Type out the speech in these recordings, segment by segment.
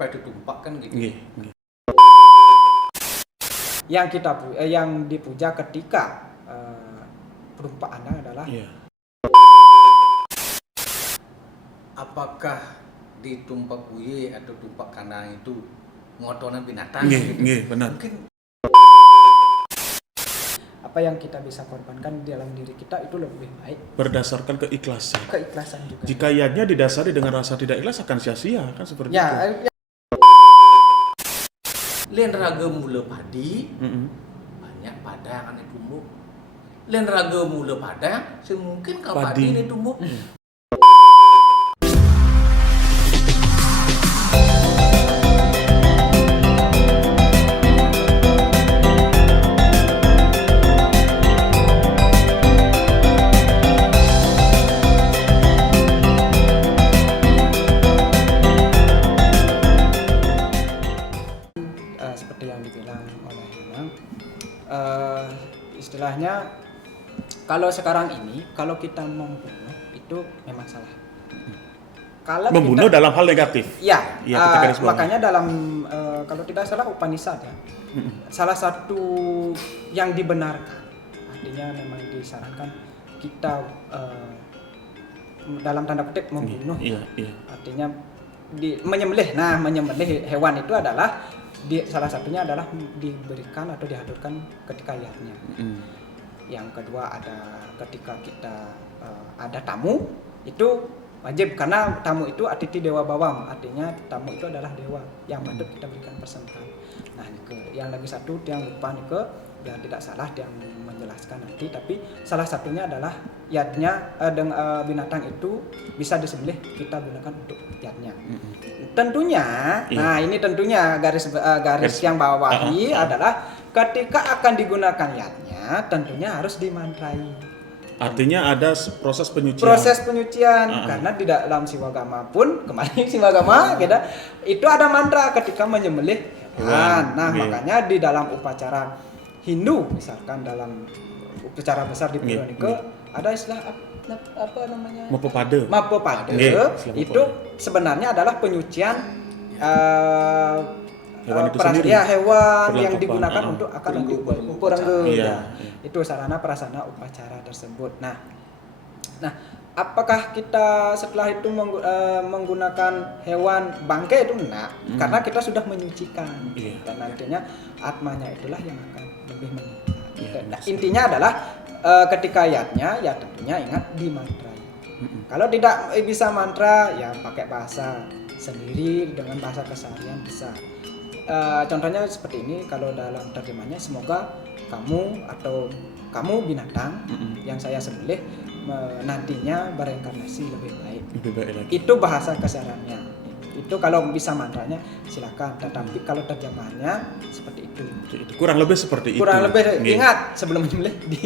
apa itu tumpak kan gitu. Yang dipuja ketika perumpaannya adalah apakah di tumpak buye atau tumpak kandang itu ngotonan binatang Benar. mungkin apa yang kita bisa korbankan di dalam diri kita itu lebih baik Berdasarkan keikhlasan. juga. Jika ianya didasari dengan rasa tidak ikhlas akan sia-sia kan seperti itu. lain raga mula padi banyak padang ane tumbuh. Lain raga mula padang semungkin kalau padi ini tumbuh. Seperti yang dibilang oleh Hinang, istilahnya kalau sekarang ini kalau kita membunuh itu memang salah. Kalau Membunuh kita, dalam hal negatif. ya, kita garis bawahi. makanya dalam kalau tidak salah Upanishad ya, salah satu yang dibenarkan, artinya memang disarankan kita dalam tanda kutip membunuh, artinya menyembelih. Nah, menyembelih hewan itu adalah salah satunya adalah diberikan atau dihaturkan ketika yatnya. Yang kedua ada ketika kita ada tamu itu wajib, karena tamu itu atiti dewa bawam, artinya tamu itu adalah dewa yang patut kita berikan persembahan. Nah, yang lagi satu yang lupa nih yang tidak salah yang menjelaskan nanti, tapi salah satunya adalah yatnya binatang itu bisa disembelih kita gunakan untuk yatnya. Tentunya, nah ini tentunya garis yang bawahi adalah ketika akan digunakan yatnya tentunya harus dimantrai. Artinya ada proses penyucian. Karena di dalam Siwagama pun kemarin Siwagama itu ada mantra ketika menyembelih hewan. Nah, makanya di dalam upacara Hindu misalkan dalam upacara besar di Purworejo ada istilah apa namanya? Mapopade. Itu sebenarnya adalah penyucian hewan itu sendiri. Hewan yang digunakan untuk akad purengge. Itu sarana prasarana upacara tersebut. Nah, apakah kita setelah itu menggunakan hewan bangkai itu enggak? Karena kita sudah menyucikan. Dan nantinya atmanya itulah yang akan lebih menyucikan. Nah, intinya adalah ketika yatnya ya tentunya ingat dimantrai. Kalau tidak bisa mantra ya pakai bahasa sendiri dengan bahasa keseharian bisa. Contohnya seperti ini, kalau dalam terjemahnya semoga kamu binatang yang saya sembelih nantinya bereinkarnasi lebih baik lagi. Itu bahasa kesehariannya. Itu kalau bisa mantranya silakan, tetapi kalau terjemahannya seperti itu. Kurang lebih seperti itu. Ingat sebelum menyembelih di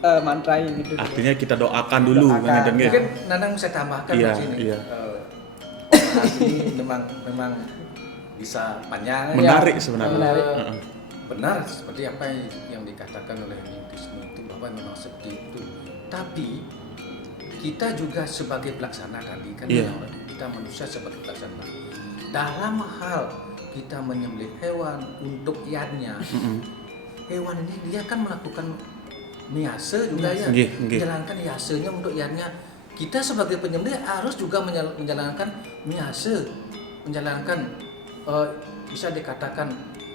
mantrain gitu. Artinya kita doakan dulu. Mungkin Nanang bisa tambahkan di sini. Ini memang bisa panjang. Menarik sebenarnya. Benar seperti apa yang dikatakan oleh Nindisme itu bahwa memang seperti itu. Tapi kita juga sebagai pelaksana tadi kan kita manusia sebagai pelaksana. Dalam hal kita menyembelih hewan untuk yatnya, hewan ini dia kan melakukan niase juga menjalankan niasenya untuk yatnya. Kita sebagai penyembelih harus juga menjalankan niase, menjalankan bisa dikatakan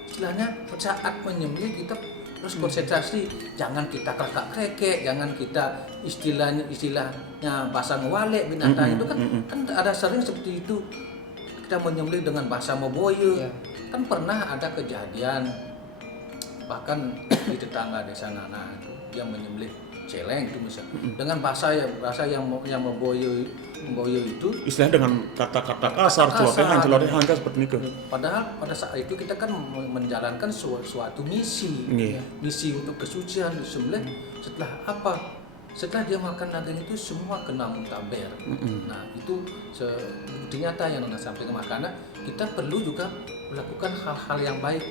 istilahnya saat menyembelih kita terus konsentrasi, jangan kita kerekek, jangan kita istilahnya bahasa ngewalek binatang itu kan ada sering seperti itu, kita menyembelih dengan bahasa Moboye. Kan pernah ada kejadian bahkan di tetangga desa Nana itu dia menyembelih celeng itu misalnya dengan bahasa yang Moboye itu istilahnya dengan kata-kata kasar, celotehan kan seperti itu. Padahal pada saat itu kita kan menjalankan suatu misi untuk kesucian disembelih. Setelah apa? Setelah dia makan daging itu semua kena muntaber. Nah itu bukti nyata yang Nana sampaikan. Makanya kita perlu juga melakukan hal-hal yang baik.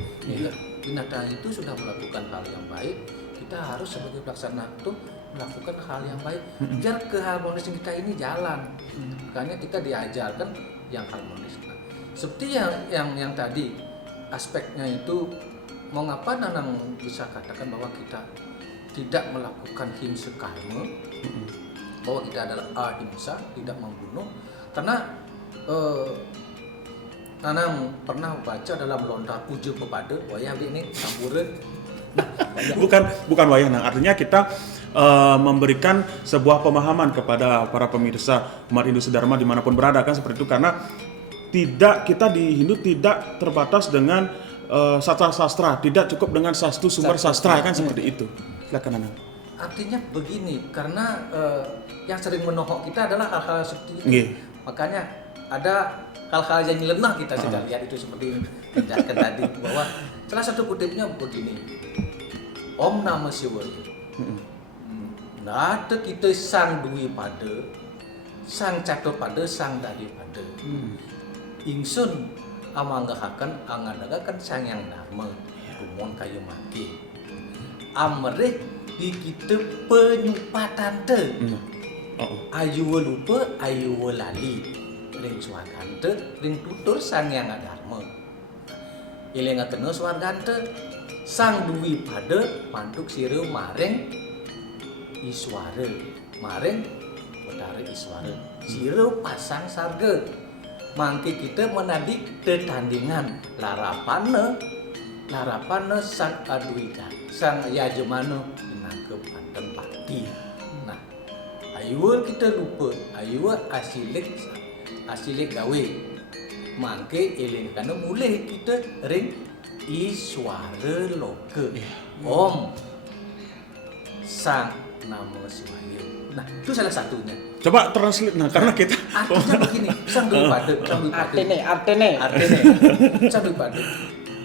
Binatang itu sudah melakukan hal yang baik, kita harus sebagai pelaksana itu melakukan hal yang baik biar keharmonisan kita ini jalan. Makanya kita diajarkan yang harmonis. Seperti yang tadi aspeknya itu, mengapa Nanang bisa katakan bahwa kita tidak melakukan himsa karma, bahwa kita adalah ahimsa, tidak membunuh, karena Nanang pernah baca dalam Lontar Puja Pepada, wayah ini campuran. Bukan wayah, nah artinya kita memberikan sebuah pemahaman kepada para pemirsa umat Hindu Sedharma dimanapun berada kan seperti itu, karena kita di Hindu tidak terbatas dengan sastra, tidak cukup dengan sumber sastra kan seperti itu. Silakan Nanang. Artinya begini, karena yang sering menohok kita adalah hal-hal seperti itu. Nggih. Makanya ada hal-hal yang nyeleneh kita sudah lihat itu, seperti penjelasan tadi, bahwa salah satu kutipnya begini, Om Namah Shivaya. Nada kita sang duwi pada, sang catur pada, sang dadi pada. Ingsun amanggahaken angandagaken sang yang dharma, kumon kayu maki. Amrih di kita penyupatan te. Ayu lupa, ayu lali. Ring swargante, ring tutur sang yang dharma. Ilenga kena swargante, sang duwi pada mantuk sira maring iswara, maring Betara Iswara. Sira pasang sarga. Mangke kita menadik tetandingan larapana sang adwita, sang yajemana pinangke panten pati. Nah, ayuwa kita lupa, ayuwa asilik gawe. Mangke eling kana mulih kita ring Iswara loka. Om Sang Namah Shivaya. Nah, itu salah satunya. Coba translate, nah karena kita Artinya begini, sang duwi pada. Artene. Sang duwi pada.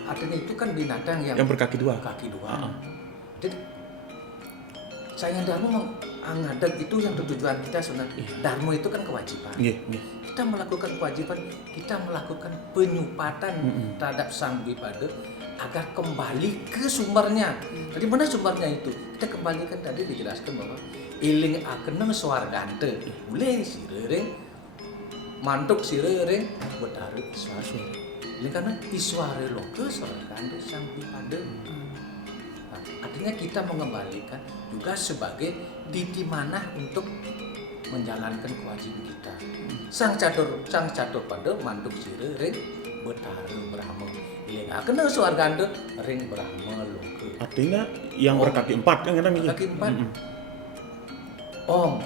Artinya itu kan binatang yang berkaki dua. Jadi saya Dharma mengadap itu yang tujuan kita sebenarnya. Dharma itu kan kewajiban. Kita melakukan kewajiban, kita melakukan penyupatan terhadap sang duwi pada agar kembali ke sumbernya. Dari mana sumbernya itu? Kita kembalikan, tadi dijelaskan bahwa iling akeneng swargante, boleh sirering mantuk sirering Betara Iswara. Ini karena Iswara loka swargante sang duwi pada. Nah, artinya kita mengembalikan juga sebagai titi manah untuk menjalankan kewajiban kita. Sang catur pada mantuk sirering Betara Brahma. Iling akeneng swargante ring Brahma loka. Artinya yang berkaki empat kan kadang kaki empat. Om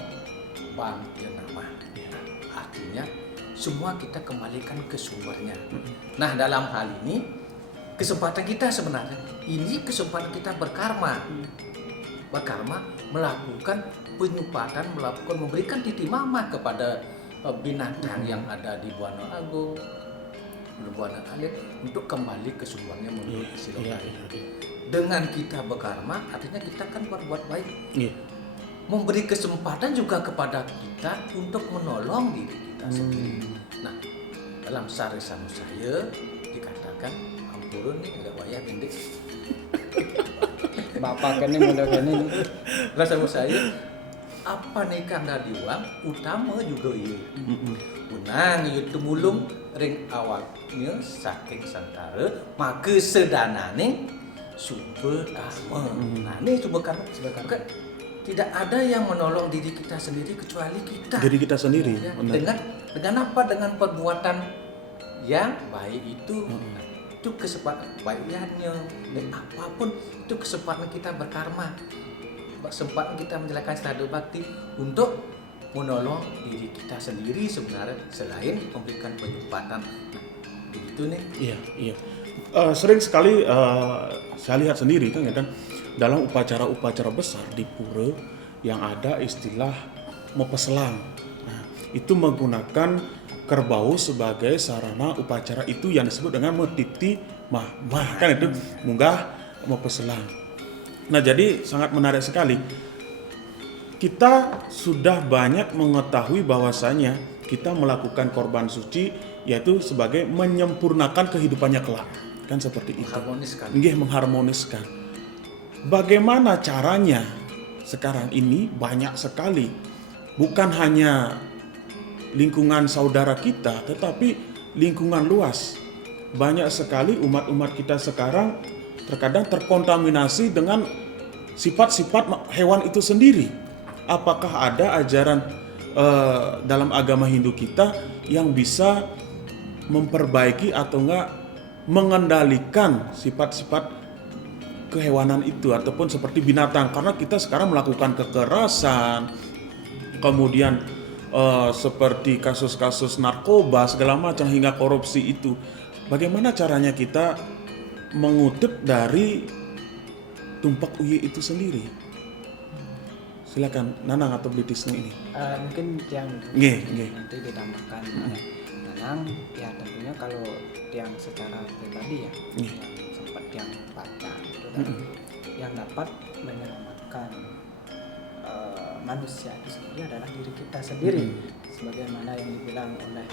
Bang Nama. Artinya semua kita kembalikan ke sumbernya. Nah, dalam hal ini kesempatan kita sebenarnya ini kesempatan kita berkarma, melakukan penyupatan, memberikan titi mama kepada binatang yang ada di Buana Agung, Buana Alit, untuk kembali ke sumbernya menurut istilah. Dengan kita berkarma, artinya kita kan berbuat baik. Memberi kesempatan juga kepada kita untuk menolong diri kita sendiri. Nah, dalam Sarisan saya dikatakan, ampun nih agak wayah pendek. Bapak kene model kene. Dalam saya apa nih kang diwang utama juga iya. Unang ieu tumulung ring awaknya saking santara maka sedananing sumber karma. Nah, ini sumber karma. Tidak ada yang menolong diri kita sendiri kecuali kita. Diri kita sendiri. Ya, dengan apa? Dengan perbuatan yang baik itu. Itu kesempatan baiknya. Dan apapun itu kesempatan kita berkarma. Kesempatan kita menjalankan sadar bakti untuk menolong diri kita sendiri sebenarnya selain memberikan penyempatan. Begitu nih. Iya. Sering sekali saya lihat sendiri kan dalam upacara-upacara besar di pura yang ada istilah mepeselang. Nah, itu menggunakan kerbau sebagai sarana upacara itu yang disebut dengan metiti mah kan itu munggah mepeselang. Nah, jadi sangat menarik sekali. Kita sudah banyak mengetahui bahwasanya kita melakukan korban suci yaitu sebagai menyempurnakan kehidupannya kelak. Kan seperti itu. Mengharmoniskan. Bagaimana caranya? Sekarang ini banyak sekali. Bukan hanya lingkungan saudara kita, tetapi lingkungan luas. Banyak sekali umat-umat kita sekarang terkadang terkontaminasi dengan sifat-sifat hewan itu sendiri. Apakah ada ajaran dalam agama Hindu kita yang bisa memperbaiki atau enggak mengendalikan sifat-sifat kehewanan itu ataupun seperti binatang? Karena kita sekarang melakukan kekerasan, kemudian seperti kasus-kasus narkoba segala macam hingga korupsi itu. Bagaimana caranya kita mengutip dari tumpak uye itu sendiri? Silakan Nanang atau Blitisno ini. Mungkin yang nanti ditambahkan oleh Nanang, ya tentunya kalau yang secara pribadi ya, yang sempat yang baca itu yang dapat menyelamatkan manusia itu sendiri adalah diri kita sendiri, sebagaimana yang dibilang oleh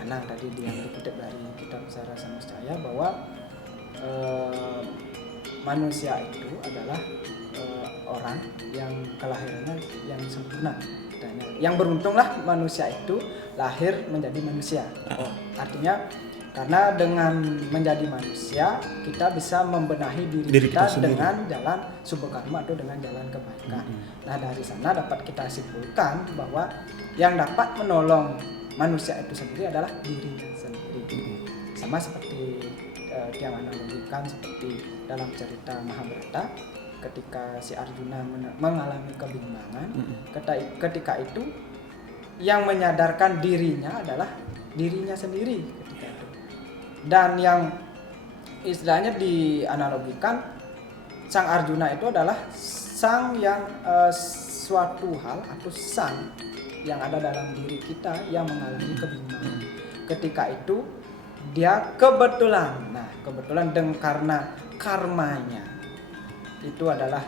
Nanang tadi yang dikutip dari kitab Sara Samastaya bahwa manusia itu adalah orang yang kelahirannya yang sempurna, dan yang beruntunglah manusia itu lahir menjadi manusia. Artinya karena dengan menjadi manusia kita bisa membenahi diri kita dengan jalan subhakarma atau dengan jalan kebaikan. Nah dari sana dapat kita simpulkan bahwa yang dapat menolong manusia itu sendiri adalah dirinya sendiri. Sama seperti yang analogikan seperti dalam cerita Mahabharata, ketika si Arjuna mengalami kebimbangan, ketika itu yang menyadarkan dirinya adalah dirinya sendiri ketika itu. Dan yang istilahnya dianalogikan sang Arjuna itu adalah sang yang suatu hal atau sang yang ada dalam diri kita yang mengalami kebimbangan. Ketika itu dia kebetulan karena karmanya itu adalah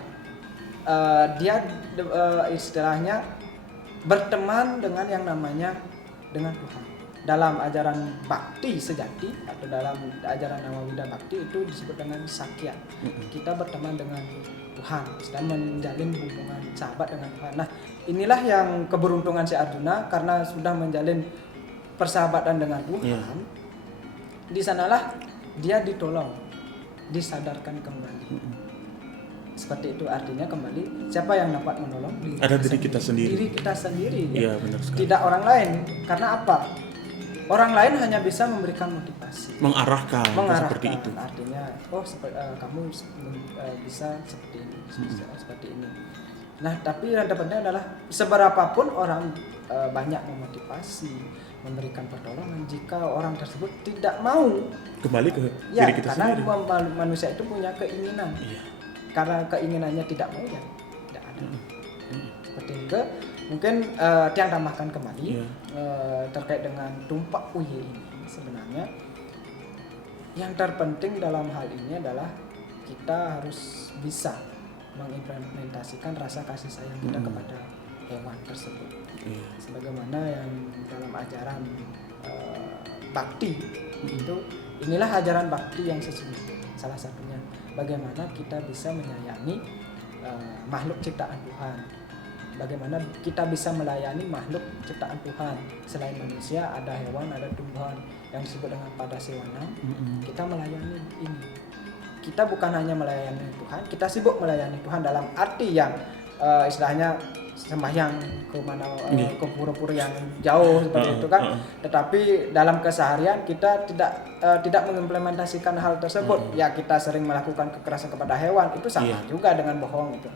dia istilahnya berteman dengan yang namanya dengan Tuhan. Dalam ajaran bakti sejati atau dalam ajaran Nawawida Bakti itu disebut dengan sakya. Kita berteman dengan Tuhan, sedang menjalin hubungan sahabat dengan Tuhan. Nah, inilah yang keberuntungan si Arjuna karena sudah menjalin persahabatan dengan Tuhan. Di sanalah dia ditolong, disadarkan kembali. Seperti itu artinya kembali siapa yang dapat menolong diri kita sendiri. Diri kita sendiri. Ya, benar sekali. Tidak orang lain. Karena apa? Orang lain hanya bisa memberikan motivasi, mengarahkan seperti itu. Artinya, kamu bisa seperti ini, seperti ini. Nah, tapi yang dapatnya adalah seberapapun orang banyak memotivasi, memberikan pertolongan, jika orang tersebut tidak mau kembali ke diri kita sendiri. Karena manusia itu punya keinginan. Karena keinginannya tidak mau ya tidak ada. Seperti itu. Mungkin Tiang tambahkan kembali terkait dengan tumpak uye ini. Sebenarnya yang terpenting dalam hal ini adalah kita harus bisa mengimplementasikan rasa kasih sayang kita kepada hewan tersebut. Sebagaimana yang dalam ajaran bakti itu, inilah ajaran bakti yang sesungguhnya. Salah satunya bagaimana kita bisa menyayangi makhluk ciptaan Tuhan. Bagaimana kita bisa melayani makhluk ciptaan Tuhan. Selain manusia ada hewan, ada tumbuhan yang disebut dengan Padasewana. Kita melayani ini. Kita bukan hanya melayani Tuhan, kita sibuk melayani Tuhan dalam arti yang istilahnya sembahyang ke mana ke pura-pura yang jauh seperti itu kan. Tetapi dalam keseharian kita tidak mengimplementasikan hal tersebut. Ya kita sering melakukan kekerasan kepada hewan, itu sama juga dengan bohong itu.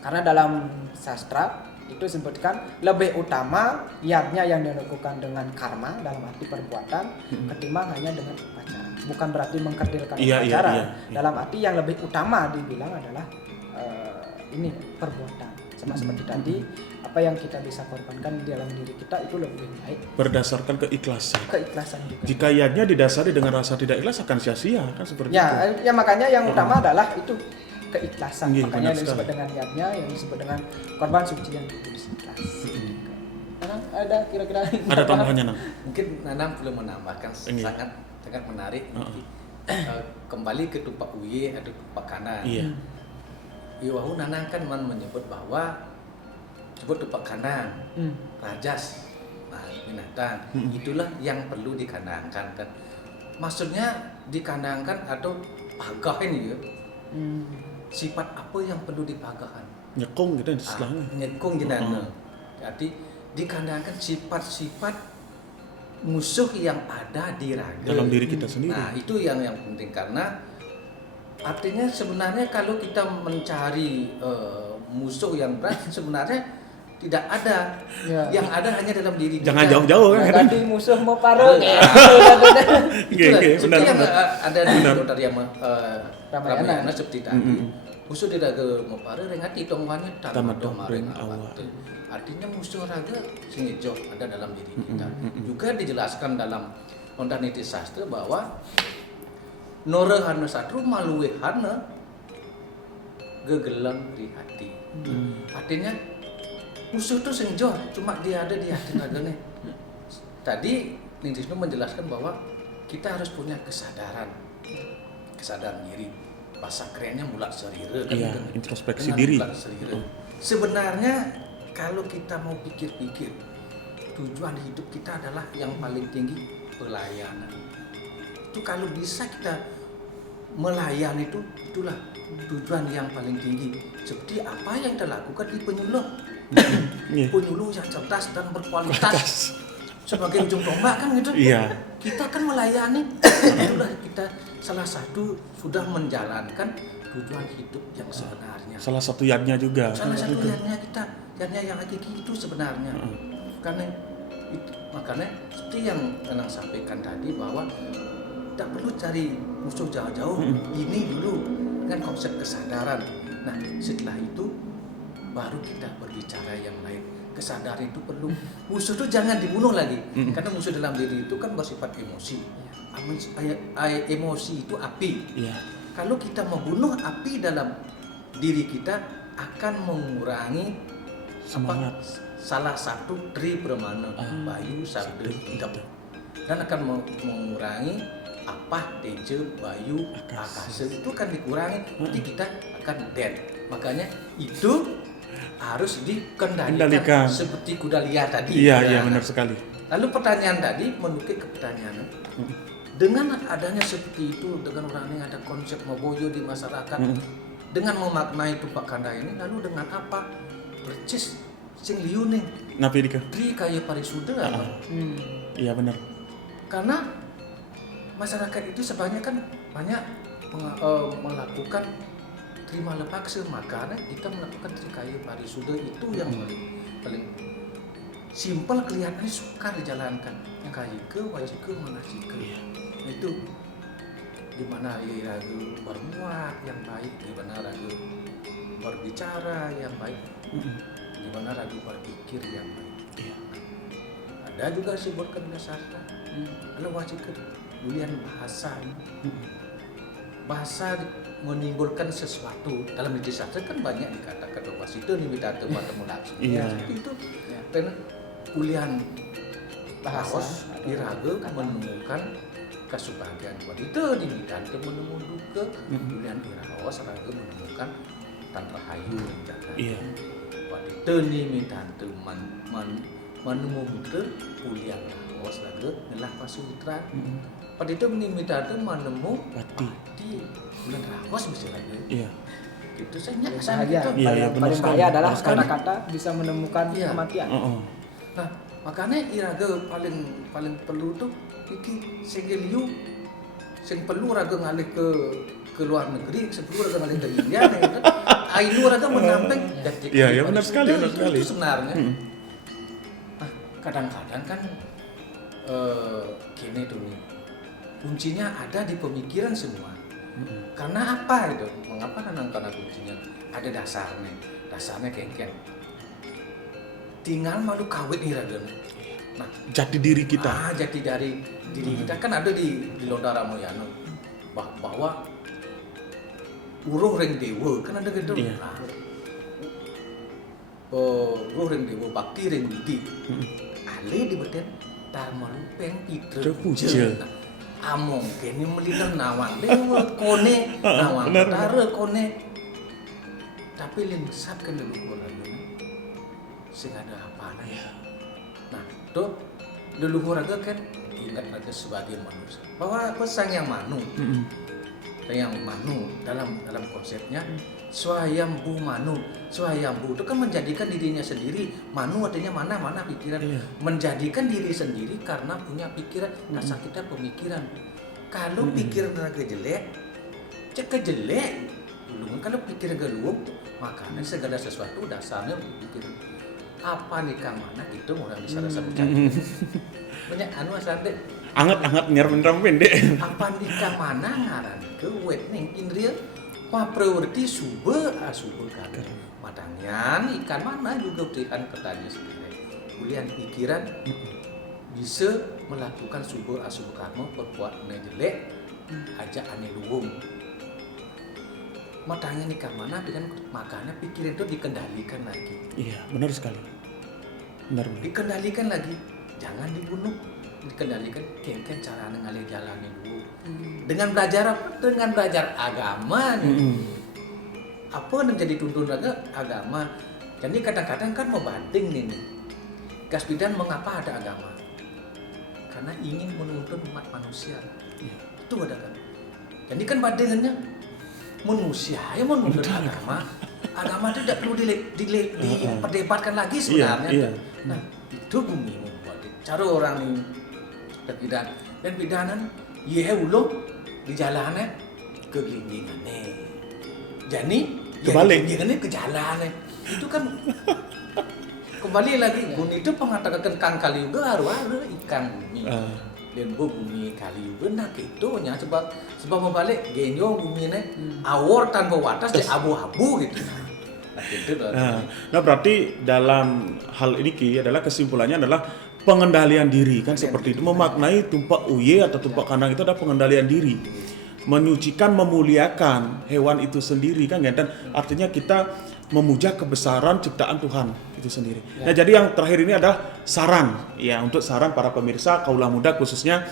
Karena dalam sastra itu disebutkan lebih utama yatnya yang dilakukan dengan karma dalam arti perbuatan ketimbang hanya dengan upacara. Bukan berarti mengkerdilkan upacara. Dalam arti yang lebih utama dibilang adalah ini perbuatan. Sama seperti tadi, apa yang kita bisa korbankan di dalam diri kita itu lebih baik berdasarkan keikhlasan. Keikhlasan juga. Jika yatnya didasari dengan rasa tidak ikhlas akan sia-sia kan seperti itu. Ya makanya yang utama adalah itu keikhlasan. Makanya yang disebut dengan yatnya, yang disebut dengan korban suci yang tulus ikhlas. Nanang, ada kira-kira ada tambahannya Nang? Mungkin Nanang perlu menambahkan sangat menarik. Kembali ke tumpak uye atau tumpak kanan. Iwahu Nanang kan menyebut bahwa sebut tumpak kanan, rajas. Nah, binatang. Itulah yang perlu dikandangkan kan. Maksudnya dikandangkan atau pagahin ya. Sifat apa yang perlu dipagahkan? Nyekung gitu istilahnya. Nyekung gimana? Jadi dikandangkan sifat-sifat musuh yang ada di raga Dalam diri kita sendiri. Nah, itu yang penting karena artinya sebenarnya kalau kita mencari musuh yang berat sebenarnya tidak ada. Ya. Yang ada hanya dalam diri Jangan kita. jauh-jauh kan. Nah, tadi musuh mau parung. Itulah Oke, seperti yang benar. ada di Dr. Ramayana. Ramayana seperti tadi. Musuh di raga mopare rengati tongwanya tanah Tanah domaren domaren awak. awak. Artinya musuh raga singejo ada dalam diri kita. Juga dijelaskan dalam Ondaniti Sastra bahwa norehana satru maluwehana gegelang di hati. Artinya musuh itu singejo cuma dia ada di hati raganya. Tadi Ning Tisnu menjelaskan bahwa kita harus punya kesadaran diri. Bahasa kerennya mulat serira kan. Iya, Dengan- introspeksi dengan diri. mulat serira. Sebenarnya kalau kita mau pikir-pikir tujuan hidup kita adalah yang paling tinggi pelayanan. Itu kalau bisa kita melayani itulah tujuan yang paling tinggi. Seperti apa yang kita lakukan di penyuluh. Iya. Penyuluh yang cerdas dan berkualitas. Sebagai ujung tombak kan gitu. Iya. Kita kan melayani. Itulah kita salah satu sudah menjalankan tujuan hidup yang sebenarnya. Salah satu yadnya juga. Salah satu yadnya yang hakiki itu sebenarnya. Karena itu, makanya seperti yang Anang sampaikan tadi bahwa tidak perlu cari musuh jauh-jauh. Ini dulu kan konsep kesadaran. Nah setelah itu baru kita berbicara yang lain. Kesadaran itu perlu. Musuh itu jangan dibunuh lagi. Karena musuh dalam diri itu kan bersifat emosi. Emosi itu api. Iya. Kalau kita membunuh api dalam diri kita akan mengurangi Semangat. salah satu tri pramana bayu sabda hidup dan akan mengurangi apa teja bayu akasa itu akan dikurangi nanti kita akan dead. Makanya itu harus dikendalikan seperti kuda liar tadi. Iya, iya benar sekali. Lalu pertanyaan tadi menukik ke pertanyaan. Dengan adanya seperti itu, dengan orang yang ada konsep moboyo di masyarakat, dengan memaknai tupak kanda ini, lalu dengan apa? Percis sing liu nih. Ngapa Dika? Tri kaya parisuda apa? Iya benar. Karena masyarakat itu sebanyak kan banyak melakukan terima lepaksa, makanya kita melakukan tri kaya parisuda itu yang paling simpel, kelihatannya sukar dijalankan. Yang kaya ke wajib ke mengasih ke. Itu gimana ragu bermuat yang baik, gimana ragu berbicara yang baik, gimana ragu berpikir yang baik. Ada juga disebutkan di sastra. Kalau wajib ke bulian bahasa. Bahasa menimbulkan sesuatu dalam diri sastra kan banyak dikatakan bahwa itu nimitata patemu laksmi. Iya. Itu karena ulian bahasa iraga menemukan kesubahagiaan buat itu nimitata menemukan duka ulian irawas raga menemukan tanpa hayu menjaga. Iya. Buat itu nimitata menemukan ulian rawas raga ngelah pasutra. Pada itu nimitata menemu pati ulian rawas bisa lagi. Iya. Itu saya nyak Bahaya. itu. Iya, benar Paling sekali. bahaya adalah Benar sekali. kata-kata bisa menemukan Iya. kematian. Nah, makanya iraga paling perlu tuh iki sing liu sing perlu raga ngalih ke luar negeri, sing perlu raga ngalih ke India gitu. Ainu raga menampeng jadi. Iya, benar sekali, benar sekali. Itu sebenarnya. Nah, kadang-kadang kan gini tuh nih. Kuncinya ada di pemikiran semua. Karena apa itu? Mengapa karena kuncinya ada dasarnya. Dasarnya kengkeng. Tinggal malu kawit nih raga. Nah, Jati diri kita. jati dari diri kita kan ada di Londara Moyano bahwa uruh ring dewa kan ada gitu. Iya. Nah, uruh ring dewa bakti ring widi. Ale di beten dharma lupeng itra Terpuja. puja. Among kene melina nawang dewa kone nawang benar. tara kone. Tapi lingsat kan leluhur lagi. Sing ada apa ya. Nah, tuh leluhur raga kan ingat raga sebagai manusia bahwa pesan yang manu dalam konsepnya swayambu manu. Swayambu itu kan menjadikan dirinya sendiri. Manu artinya mana pikiran. Menjadikan diri sendiri karena punya pikiran. Dasar kita pemikiran. Kalau pikiran raga jelek, cek jelek. Kalau pikiran gelup, makanya segala sesuatu dasarnya pikiran. Apa nikah mana itu orang bisa rasa bercanda. Banyak asal deh. Anget nyerem pendek. Apa nikah mana ngaran ke wet ning indria paprewerti sube asuba kan. Madangan ikan mana juga berikan petani sebenarnya. Kuliah pikiran bisa melakukan sube asuba karma perbuatan jelek ajak aneh luwung. Matanya nikah mana dengan makanya pikiran itu dikendalikan lagi. Iya, benar sekali. Benar. Dikendalikan lagi. Jangan dibunuh. Dikendalikan kengken cara ngalih jalanin dulu. Dengan belajar apa? Dengan belajar agama nih. Apa yang jadi tuntunan agama? Jadi kadang-kadang kan mau banding nih. Gaspidan mengapa ada agama? Karena ingin menuntun umat manusia. Itu ada kan. Jadi kan bandingannya manusia yang menuntut agama. Agama itu tidak perlu diperdebatkan lagi sebenarnya. Nah, itu bumi membuat cara orang ini dan pidanan ulung di jalannya kegelingingannya. Jadi kebalik ke jalannya. Itu kan kembali lagi bun itu mengatakan kang kali juga haru-haru ikan bumi. Dan bumi kali juga nak itu nya sebab membalik genyo bumi ini awor tanpa batas jadi abu-abu gitu. Nah, berarti dalam hal ini Ki adalah kesimpulannya adalah pengendalian diri kan seperti itu, memaknai tumpak uye atau tumpak kandang itu adalah pengendalian diri, menyucikan, memuliakan hewan itu sendiri kan, dan artinya kita memuja kebesaran ciptaan Tuhan itu sendiri. Nah, jadi yang terakhir ini adalah saran ya, untuk saran para pemirsa kaula muda khususnya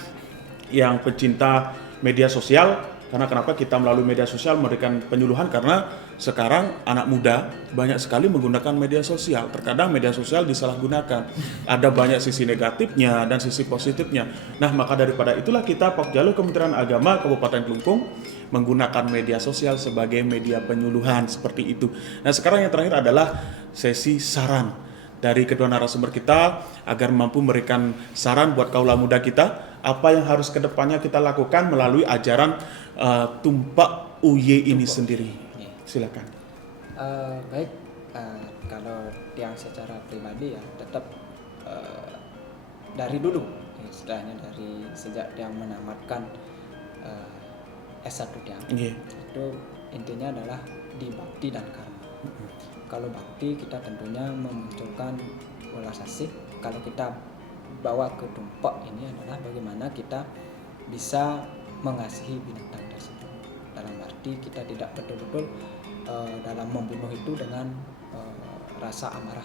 yang pecinta media sosial. Karena kenapa kita melalui media sosial memberikan penyuluhan, karena sekarang anak muda banyak sekali menggunakan media sosial. Terkadang media sosial disalahgunakan. Ada banyak sisi negatifnya dan sisi positifnya. Nah, maka daripada itulah kita Popjalu Kementerian Agama Kabupaten Klungkung menggunakan media sosial sebagai media penyuluhan seperti itu. Nah, sekarang yang terakhir adalah sesi saran dari kedua narasumber kita agar mampu memberikan saran buat kaula muda kita apa yang harus kedepannya kita lakukan melalui ajaran tumpak UY ini sendiri. Silakan. Baik, kalau yang secara pribadi ya tetap dari dulu, istilahnya dari sejak dia menamatkan S1 dia, itu intinya adalah di bakti dan karma. Kalau bakti kita tentunya memunculkan welas asih. Kalau kita bawa ke tumpak ini adalah bagaimana kita bisa mengasihi binatang tersebut. Dalam arti kita tidak betul-betul dalam membunuh itu dengan rasa amarah.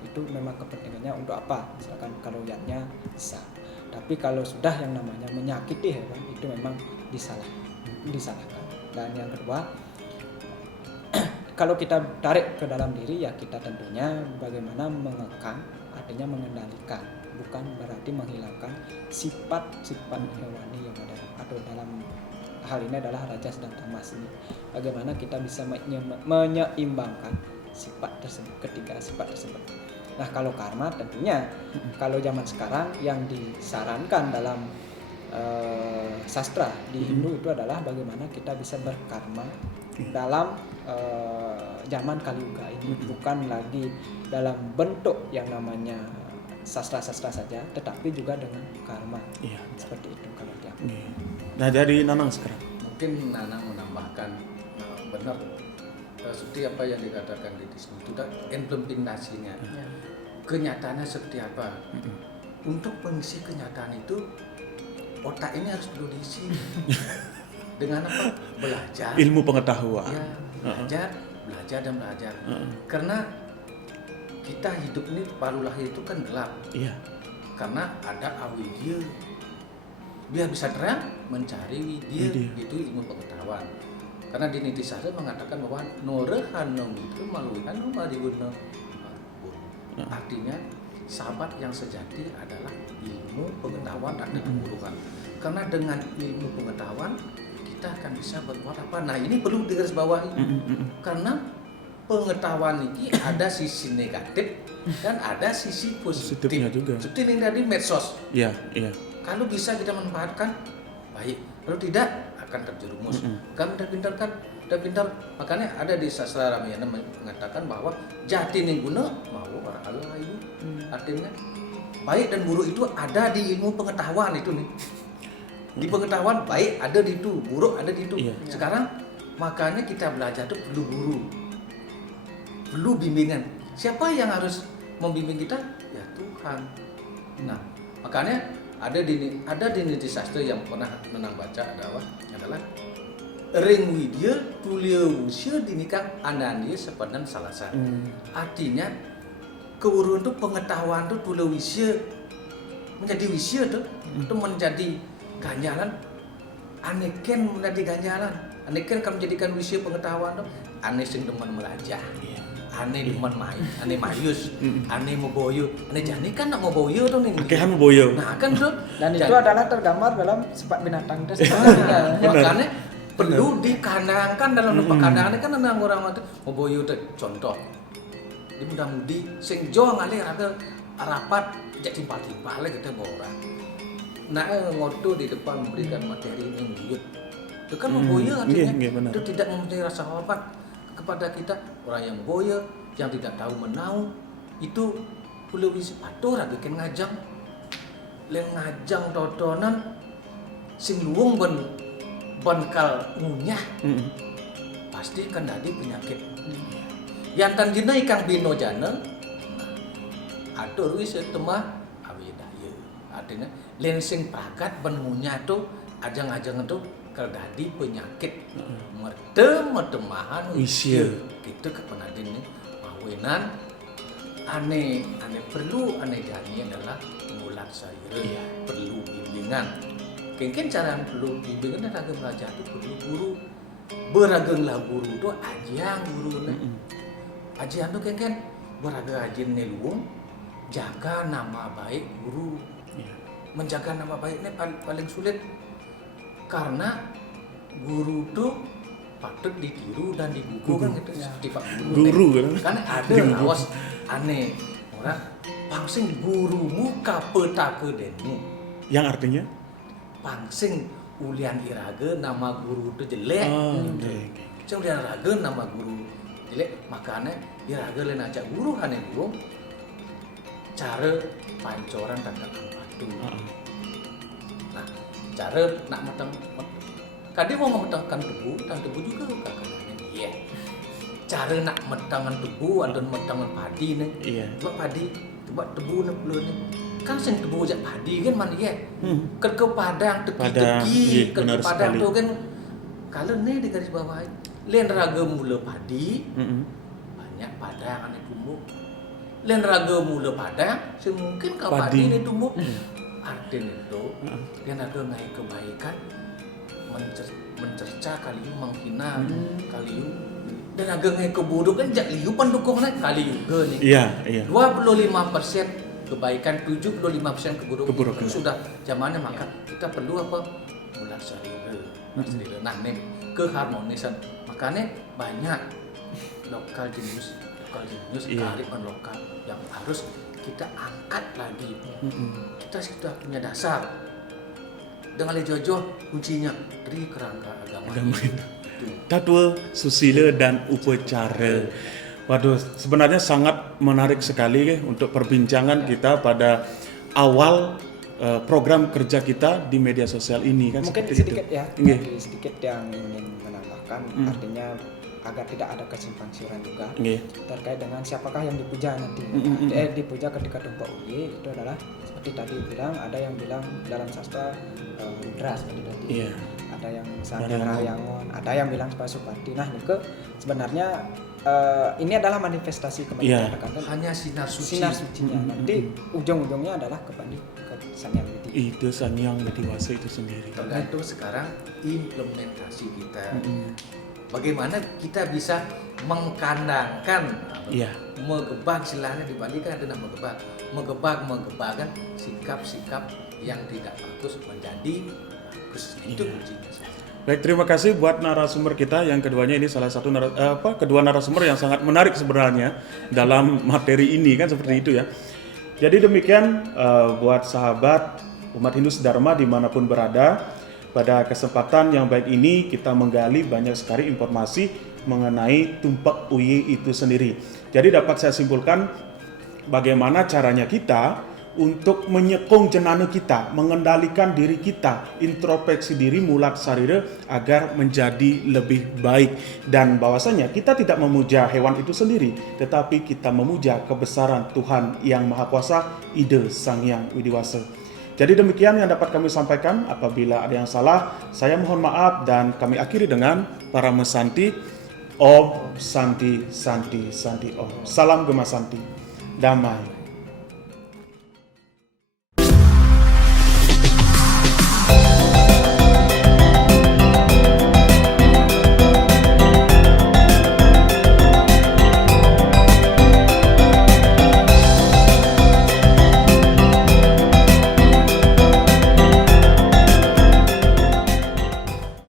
Itu memang kepentingannya untuk apa? Misalkan kalau lihatnya sah. Tapi kalau sudah yang namanya menyakiti hewan itu memang disalahkan. Dan yang kedua, kalau kita tarik ke dalam diri ya kita tentunya bagaimana mengekang, artinya mengendalikan, bukan berarti menghilangkan sifat-sifat hewani yang ada, atau dalam hal ini adalah rajas dan tamas ini. Bagaimana kita bisa menyeimbangkan sifat tersebut, ketiga sifat tersebut. Nah, kalau karma tentunya kalau zaman sekarang yang disarankan dalam sastra di Hindu itu adalah bagaimana kita bisa berkarma dalam zaman Kaliuga ini, bukan lagi dalam bentuk yang namanya sastra-sastra saja, tetapi juga dengan karma. Seperti itu kalau dia. Nah, dari Nanang sekarang. Mungkin Nanang menambahkan benar seperti apa yang dikatakan di Disney itu implementasinya. Kenyataannya seperti apa? Untuk mengisi kenyataan itu otak ini harus perlu diisi. Dengan apa? Belajar. Ilmu pengetahuan. Ya, belajar dan belajar. Karena kita hidup ini baru lahir itu kan gelap. Karena ada awidya. Biar bisa terang mencari widya, itu ilmu pengetahuan. Karena di Niti Sastra mengatakan bahwa norehanum itu maluihanum mariguna. Artinya sahabat yang sejati adalah ilmu. pengetahuan, ada keburukan. Karena dengan ilmu pengetahuan kita akan bisa berbuat apa. Nah ini perlu digarisbawahi karena pengetahuan ini ada sisi negatif dan ada sisi positif. Positifnya juga. Seperti yang tadi medsos. Iya. Kalau bisa kita manfaatkan baik, kalau tidak akan terjerumus. Kan udah pintar, makanya ada di sastra Ramayana mengatakan bahwa jati ning guna mau orang Allah itu. Artinya baik dan buruk itu ada di ilmu pengetahuan itu nih. Di pengetahuan baik ada di itu, buruk ada di itu. Iya. Sekarang makanya kita belajar itu perlu guru, perlu bimbingan. Siapa yang harus membimbing kita? Ya Tuhan. Nah, makanya ada di niti sastra yang pernah menang baca adalah ring widya tulia usia dinikah anania sepadan salasan. Artinya kewuruan itu pengetahuan itu tulia usia menjadi wisya tuh itu menjadi ganjalan, aneken menjadi ganjalan, aneken kan menjadikan wisya pengetahuan tuh ane sing demen belajar, ane demen main, ane mayus, ane moboyo, ane jani kan nak moboyo tuh nih. Akehan boyo. Nah kan tuh Dan itu adalah tergambar dalam sifat binatang itu. makanya perlu dikandangkan dalam kandangan kan nang orang itu moboyo tuh contoh. Di muda-mudi sing jo ngalir ada rapat jak timpal-timpal kita orang. Nah, ngoto di depan memberikan materi yang buyut. Itu kan memboya artinya. Itu tidak mempunyai rasa hormat kepada kita. Orang yang boya, yang tidak tahu menau, itu perlu sepatu ra bikin ngajang. Len ngajang totonan sing luwung kal ngunyah. Pasti kan dadi penyakit. Yang tanjina ikang bino jana. Atur wis temah awidaya. Artinya lensing prakat bengunya tuh ajang-ajang itu kedadi penyakit mertemahan usia gitu kepenadin nih mawinan ane perlu ane jani adalah mulat sayur perlu bimbingan mungkin cara perlu bimbingan dan agak belajar itu perlu guru beragenglah guru tuh ajian guru ajian tuh kan beragam ajian neluung jaga nama baik guru. Menjaga nama baiknya paling sulit karena guru tuh patut ditiru dan digugu kan gitu seperti Pak Guru kan ada awas aneh orang pangsing gurumu kapetake denmu yang artinya pangsing ulian iraga nama guru itu jelek so ulian iraga nama guru jelek makanya iraga lain ajak guru aneh guru cara pancoran tandakan batu. Nah, cara nak matang kadi mau memetangkan tebu, dan tebu juga kakaknya dia. Cara nak metangan tebu atau metangan padi nih. Iya. Buat padi, buat tebu nih belum nih. Kan sing tebu jak padi kan mana ya? Ke padang tepi-tepi, ke padang tuh kan kalau nih di garis bawah lain raga mula padi, banyak padang aneh tumbuh. Lain raga mula padang, semungkin kau padi ini tumbuh. Artinya itu, lain raga ngai kebaikan, mencerca kaliu, menghina kaliu, dan raga ngai keburukan, jak liu pendukungnya kaliu ke nih. Iya. 25% kebaikan, 75% keburukan. Itu sudah zamannya maka kita perlu apa? Mulat sarira. Nah, nih keharmonisan. Makanya banyak lokal jenis kearifan lokal yang harus kita angkat lagi. Kita sudah punya dasar. Dengan Jojo kuncinya dari kerangka agama. Tatwa, susila dan upacara. Waduh, sebenarnya sangat menarik sekali untuk perbincangan kita pada awal program kerja kita di media sosial ini kan. Mungkin sedikit itu. Sedikit yang ingin menambahkan, artinya agar tidak ada kesimpang siuran juga terkait dengan siapakah yang dipuja nanti. Dipuja ketika tumpah uji itu adalah seperti tadi bilang, ada yang bilang dalam sastra Rudra seperti tadi. Ada yang Sandara Yangon, ada yang bilang Pasupati. Nah, itu sebenarnya ini adalah manifestasi kebenaran. Hanya sinar sucinya. Nanti ujung-ujungnya adalah kembali ke Sang Hyang Widi. Itu Sang Hyang Widi Wasa itu sendiri. Tergantung sekarang implementasi kita. bagaimana kita bisa mengkandangkan, Iya. mengebak, istilahnya di Bali kan adalah mengebak sikap-sikap yang tidak bagus menjadi bagus. Itu kuncinya. Baik, terima kasih buat narasumber kita yang keduanya. Ini salah satu kedua narasumber yang sangat menarik sebenarnya dalam materi ini kan seperti itu ya. Jadi demikian buat sahabat umat Hindu Dharma dimanapun berada, pada kesempatan yang baik ini kita menggali banyak sekali informasi mengenai tumpak uye itu sendiri. Jadi dapat saya simpulkan bagaimana caranya kita untuk menyekong jenana kita, mengendalikan diri kita, introspeksi diri mulat sarira agar menjadi lebih baik. Dan bahwasanya kita tidak memuja hewan itu sendiri, tetapi kita memuja kebesaran Tuhan yang Maha Kuasa, Ida Sang Hyang Widiwasa. Jadi demikian yang dapat kami sampaikan. Apabila ada yang salah, saya mohon maaf dan kami akhiri dengan para mesanti. Om Santi Santi Santi Om. Salam Gema Santi. Damai.